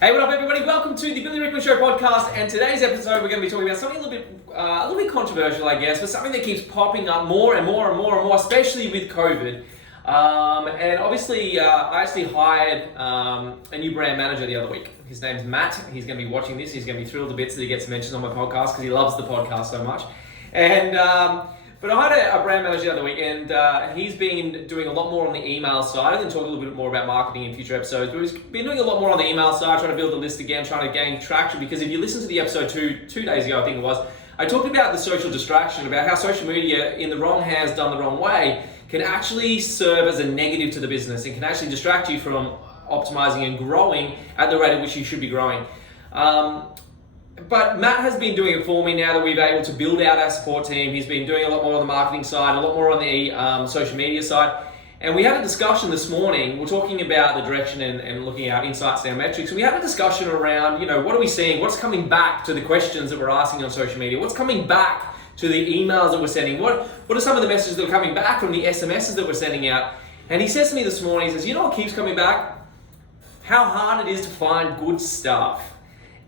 Hey, what up, everybody? Welcome to the Billy Rickman Show podcast. And today's episode, we're going to be talking about something a little bit controversial, I guess, but something that keeps popping up more and more, especially with COVID. And obviously, I actually hired a new brand manager the other week. His name's Matt. He's going to be watching this. He's going to be thrilled to bits that he gets mentioned on my podcast because he loves the podcast so much. And but I hired a brand manager the other week, and he's been doing a lot more on the email side. I'm going to talk a little bit more about marketing in future episodes, but he's been doing a lot more on the email side, trying to build the list again, trying to gain traction. Because if you listen to the episode two days ago, I think it was, I talked about the social distraction, about how social media in the wrong hands, done the wrong way, can actually serve as a negative to the business and can actually distract you from optimizing and growing at the rate at which you should be growing. But Matt has been doing it for me now that we've been able to build out our support team. He's been doing a lot more on the marketing side, a lot more on the social media side. And we had a discussion this morning. We're talking about the direction and looking at insights and metrics. And we had a discussion around, what are we seeing? What's coming back to the questions that we're asking on social media? What's coming back to the emails that we're sending? What are some of the messages that are coming back from the SMSs that we're sending out? And he says to me this morning, he says, you know what keeps coming back? How hard it is to find good stuff.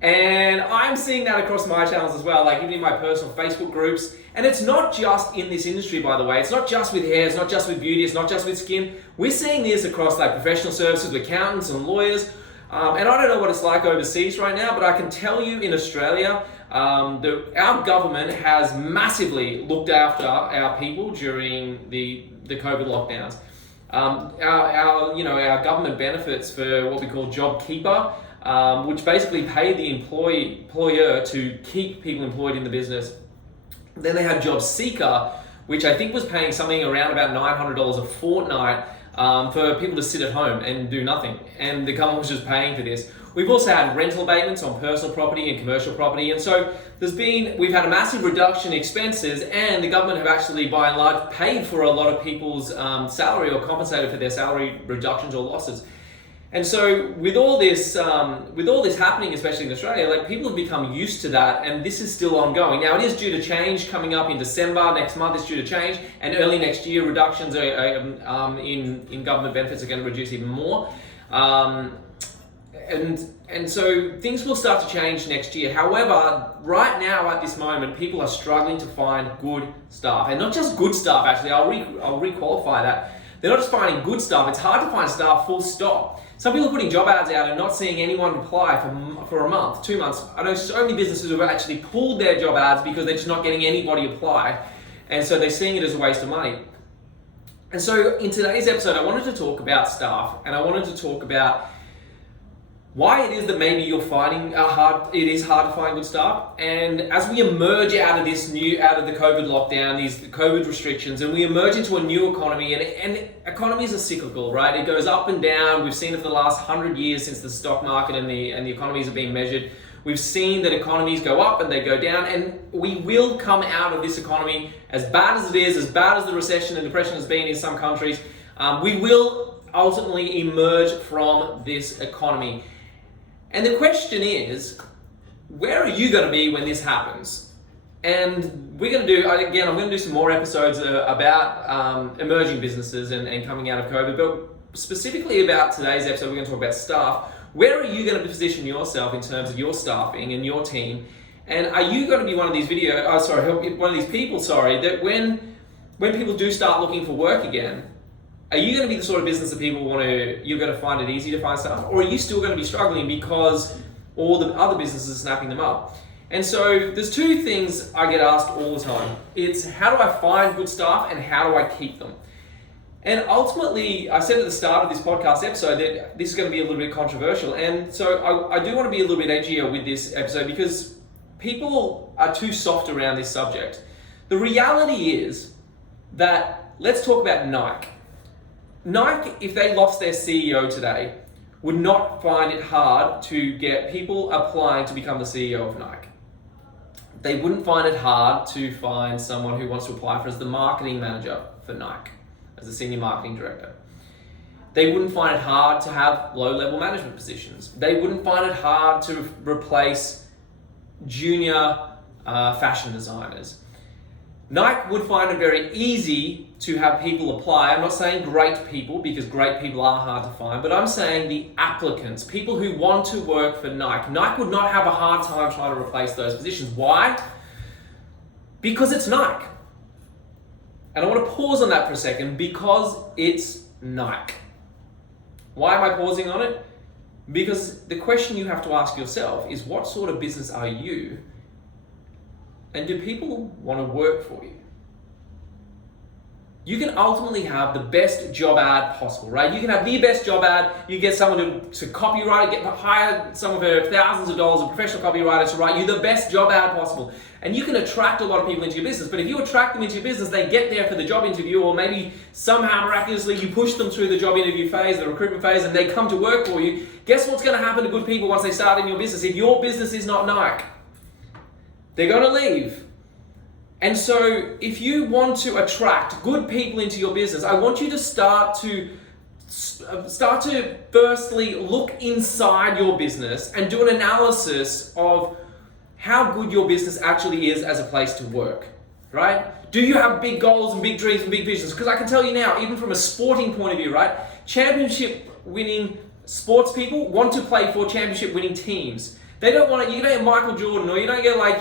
And I'm seeing that across my channels as well, like even in my personal Facebook groups. And it's not just in this industry, by the way. It's not just with hair, it's not just with beauty, it's not just with skin. We're seeing this across like professional services with accountants and lawyers. And I don't know what it's like overseas right now, but I can tell you in Australia, our government has massively looked after our people during the COVID lockdowns. Our government benefits for what we call JobKeeper, which basically pay the employer to keep people employed in the business. Then they had Job Seeker, which I think was paying something around about $900 a fortnight for people to sit at home and do nothing. And the government was just paying for this. We've also had rental abatements on personal property and commercial property. And so we've had a massive reduction in expenses, and the government have actually, by and large, paid for a lot of people's salary or compensated for their salary reductions or losses. And so with all this happening, especially in Australia, like people have become used to that, and this is still ongoing. Now it is due to change coming up in December. Next month it's due to change, and early next year reductions in government benefits are going to reduce even more. And so things will start to change next year. However, right now at this moment, people are struggling to find good staff, and not just good staff. Actually, I'll re-qualify that. They're not just finding good staff. It's hard to find staff, full stop. Some people are putting job ads out and not seeing anyone apply for a month, 2 months. I know so many businesses who have actually pulled their job ads because they're just not getting anybody apply. And so they're seeing it as a waste of money. And so in today's episode, I wanted to talk about staff, and I wanted to talk about why it is that maybe you're finding it is hard to find good staff. And as we emerge out of the COVID lockdown, these COVID restrictions, and we emerge into a new economy, and economies are cyclical, right? It goes up and down. We've seen it for the last 100 years since the stock market and the economies have been measured. We've seen that economies go up and they go down, and we will come out of this economy as bad as it is, as bad as the recession and depression has been in some countries. We will ultimately emerge from this economy. And the question is, where are you going to be when this happens? And we're going to do, again, I'm going to do some more episodes about emerging businesses and coming out of COVID, but specifically about today's episode, we're going to talk about staff. Where are you going to position yourself in terms of your staffing and your team? And are you going to be one of these people, that when people do start looking for work again, are you going to be the sort of business that you're going to find it easy to find staff? Or are you still going to be struggling because all the other businesses are snapping them up? And so there's two things I get asked all the time. It's how do I find good staff and how do I keep them? And ultimately, I said at the start of this podcast episode that this is going to be a little bit controversial. And so I do want to be a little bit edgier with this episode because people are too soft around this subject. The reality is that, let's talk about Nike. Nike, if they lost their CEO today, would not find it hard to get people applying to become the CEO of Nike. They wouldn't find it hard to find someone who wants to apply for as the marketing manager for Nike, as the senior marketing director. They wouldn't find it hard to have low-level management positions. They wouldn't find it hard to replace junior fashion designers. Nike would find it very easy to have people apply. I'm not saying great people, because great people are hard to find, but I'm saying the applicants, people who want to work for Nike. Nike would not have a hard time trying to replace those positions. Why? Because it's Nike. And I want to pause on that for a second, because it's Nike. Why am I pausing on it? Because the question you have to ask yourself is, what sort of business are you? And do people want to work for you? You can ultimately have the best job ad possible, right? You can have the best job ad. You get someone to copyright it, hire some of her thousands of dollars of professional copywriter to write you the best job ad possible. And you can attract a lot of people into your business. But if you attract them into your business, they get there for the job interview, or maybe somehow miraculously you push them through the job interview phase, the recruitment phase, and they come to work for you. Guess what's going to happen to good people once they start in your business? If your business is not Nike, they're going to leave. And so if you want to attract good people into your business, I want you to start to firstly look inside your business and do an analysis of how good your business actually is as a place to work, right? Do you have big goals and big dreams and big visions? Because I can tell you now, even from a sporting point of view, right? Championship winning sports people want to play for championship winning teams. They don't want to, you don't get Michael Jordan, or you don't get like,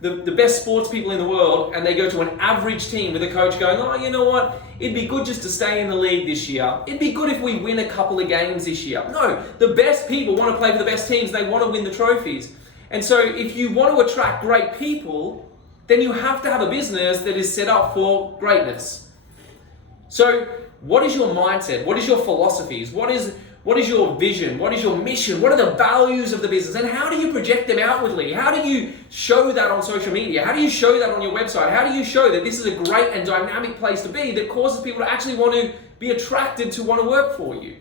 the best sports people in the world, and they go to an average team with a coach going, oh, you know what? It'd be good just to stay in the league this year. It'd be good if we win a couple of games this year. No, the best people want to play for the best teams. They want to win the trophies. And so if you want to attract great people, then you have to have a business that is set up for greatness. So what is your mindset? What is your philosophies? What is your vision? What is your mission? What are the values of the business? And how do you project them outwardly? How do you show that on social media? How do you show that on your website? How do you show that this is a great and dynamic place to be that causes people to actually want to be attracted to want to work for you?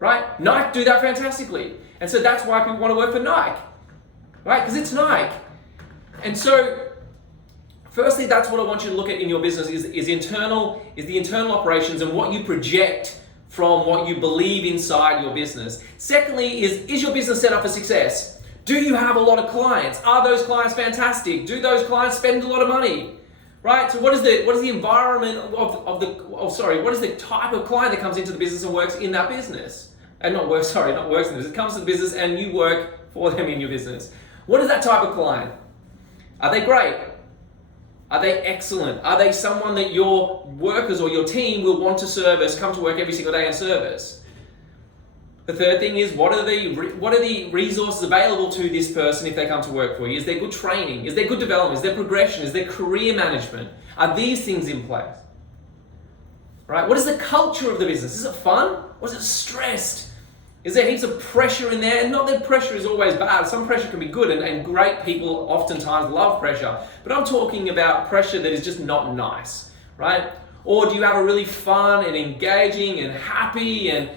Right? Nike do that fantastically. And so that's why people want to work for Nike. Right? Because it's Nike. And so firstly, that's what I want you to look at in your business is the internal operations and what you project from what you believe inside your business. Secondly, is your business set up for success? Do you have a lot of clients? Are those clients fantastic? Do those clients spend a lot of money? Right? So what is the environment what is the type of client that comes into the business and works in that business? And not works in the business. It comes to the business and you work for them in your business. What is that type of client? Are they great? Are they excellent? Are they someone that your workers or your team will want to service, come to work every single day and service? The third thing is, what are the resources available to this person if they come to work for you? Is there good training? Is there good development? Is there progression? Is there career management? Are these things in place? Right? What is the culture of the business? Is it fun? Or is it stressed? Is there heaps of pressure in there? And not that pressure is always bad. Some pressure can be good, and great people oftentimes love pressure. But I'm talking about pressure that is just not nice, right? Or do you have a really fun and engaging and happy and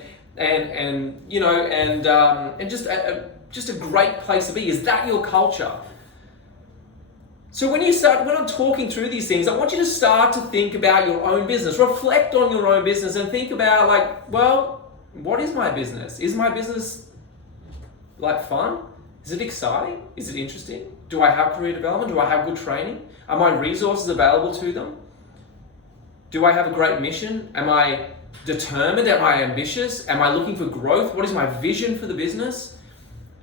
just a great place to be? Is that your culture? So when I'm talking through these things, I want you to start to think about your own business. Reflect on your own business and think about what is my business? Is my business fun? Is it exciting? Is it interesting? Do I have career development? Do I have good training? Are my resources available to them? Do I have a great mission? Am I determined? Am I ambitious? Am I looking for growth? What is my vision for the business?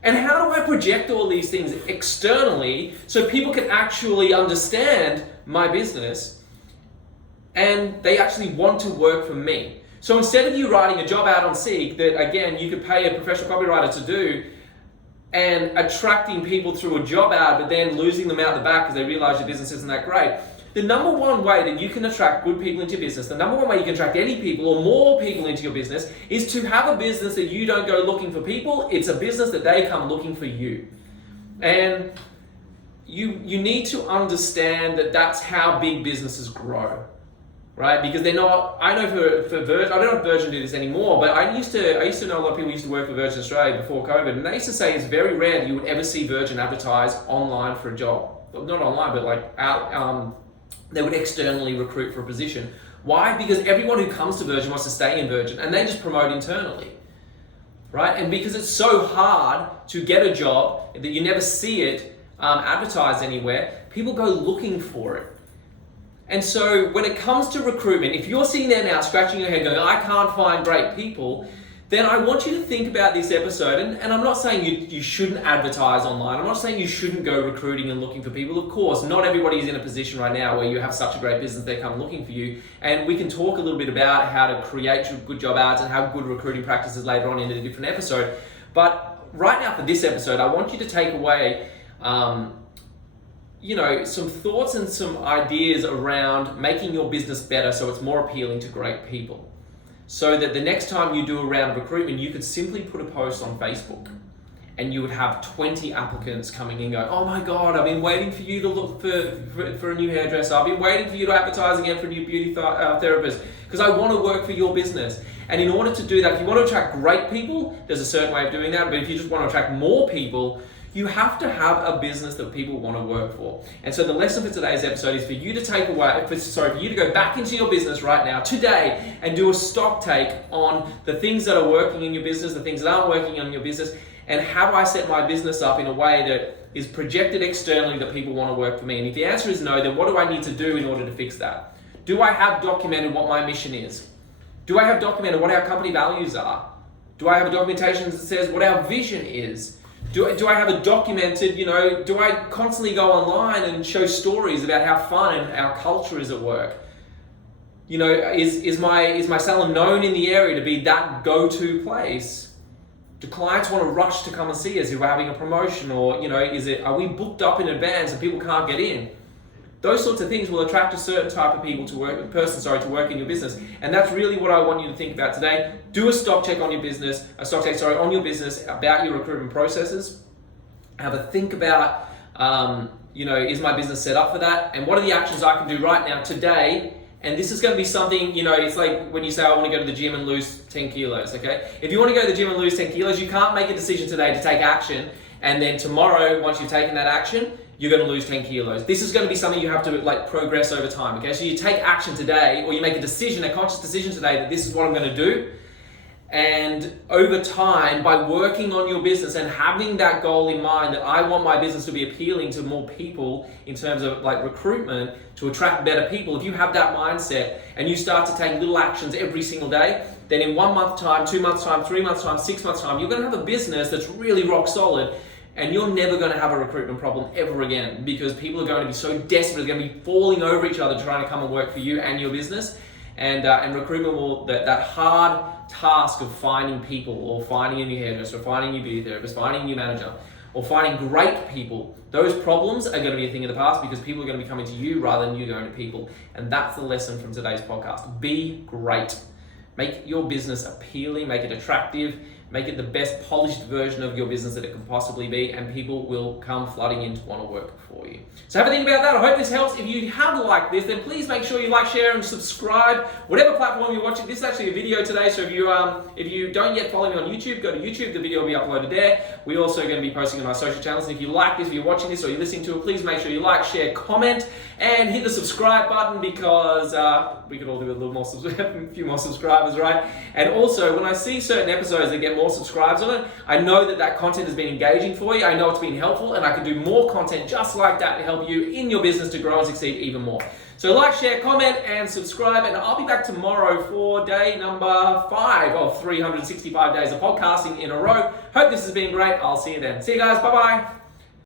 And how do I project all these things externally so people can actually understand my business and they actually want to work for me? So instead of you writing a job ad on Seek that, again, you could pay a professional copywriter to do and attracting people through a job ad but then losing them out the back because they realize your business isn't that great, the number one way that you can attract good people into your business, the number one way you can attract any people or more people into your business is to have a business that you don't go looking for people. It's a business that they come looking for you. And you need to understand that that's how big businesses grow. Right? Because they're not, I know for Virgin, I don't know if Virgin do this anymore, but I used to know a lot of people who used to work for Virgin Australia before COVID, and they used to say it's very rare that you would ever see Virgin advertise online for a job. Not online, but they would externally recruit for a position. Why? Because everyone who comes to Virgin wants to stay in Virgin, and they just promote internally. Right? And because it's so hard to get a job that you never see it advertised anywhere, people go looking for it. And so when it comes to recruitment, if you're sitting there now scratching your head going, I can't find great people, then I want you to think about this episode. And I'm not saying you shouldn't advertise online. I'm not saying you shouldn't go recruiting and looking for people. Of course, not everybody is in a position right now where you have such a great business they come looking for you. And we can talk a little bit about how to create good job ads and how good recruiting practices later on in a different episode. But right now for this episode, I want you to take away some thoughts and some ideas around making your business better so it's more appealing to great people. So that the next time you do a round of recruitment, you could simply put a post on Facebook and you would have 20 applicants coming in going, oh my God, I've been waiting for you to look for a new hairdresser. I've been waiting for you to advertise again for a new beauty therapist because I want to work for your business. And in order to do that, if you want to attract great people, there's a certain way of doing that. But if you just want to attract more people, you have to have a business that people want to work for. And so the lesson for today's episode is for you to for you to go back into your business right now, today, and do a stock take on the things that are working in your business, the things that aren't working in your business, and have I set my business up in a way that is projected externally that people want to work for me? And if the answer is no, then what do I need to do in order to fix that? Do I have documented what my mission is? Do I have documented what our company values are? Do I have a documentation that says what our vision is? Do I have a documented, do I constantly go online and show stories about how fun and our culture is at work? Is my salon known in the area to be that go-to place? Do clients want to rush to come and see us if we're having a promotion, or are we booked up in advance and people can't get in? Those sorts of things will attract a certain type of people to work in your business. And that's really what I want you to think about today. Do a stock check on your business, on your business about your recruitment processes. Have a think about, is my business set up for that? And what are the actions I can do right now today? And this is going to be something, it's like when you say, I want to go to the gym and lose 10 kilos, okay? If you want to go to the gym and lose 10 kilos, you can't make a decision today to take action. And then tomorrow, once you've taken that action, you're going to lose 10 kilos. This is going to be something you have to progress over time, okay? So you take action today, or you make a conscious decision today that this is what I'm going to do. And over time, by working on your business and having that goal in mind that I want my business to be appealing to more people in terms of recruitment to attract better people, if you have that mindset and you start to take little actions every single day, then in 1 month time, 2 months time, 3 months time, 6 months time, you're going to have a business that's really rock solid. And you're never going to have a recruitment problem ever again, because people are going to be so desperate, they're going to be falling over each other trying to come and work for you and your business. And recruitment will, that hard task of finding people, or finding a new hairdresser, or finding a new beauty therapist, finding a new manager, or finding great people, those problems are going to be a thing of the past, because people are going to be coming to you rather than you going to people. And that's the lesson from today's podcast. Be great. Make your business appealing, make it attractive, make it the best polished version of your business that it can possibly be, and people will come flooding in to want to work for you. So have a think about that. I hope this helps. If you have liked this, then please make sure you like, share, and subscribe. Whatever platform you're watching, this is actually a video today, so if you don't yet follow me on YouTube, go to YouTube. The video will be uploaded there. We're also going to be posting on our social channels. And if you like this, if you're watching this or you're listening to it, please make sure you like, share, comment, and hit the subscribe button, because we could all do a little more, a few more subscribers, right? And also, when I see certain episodes that get more subscribers on it, I know that content has been engaging for you. I know it's been helpful, and I can do more content just like that to help you in your business to grow and succeed even more. So like, share, comment, and subscribe, and I'll be back tomorrow for day number 5 of 365 days of podcasting in a row. Hope this has been great. I'll see you then. See you guys. Bye-bye.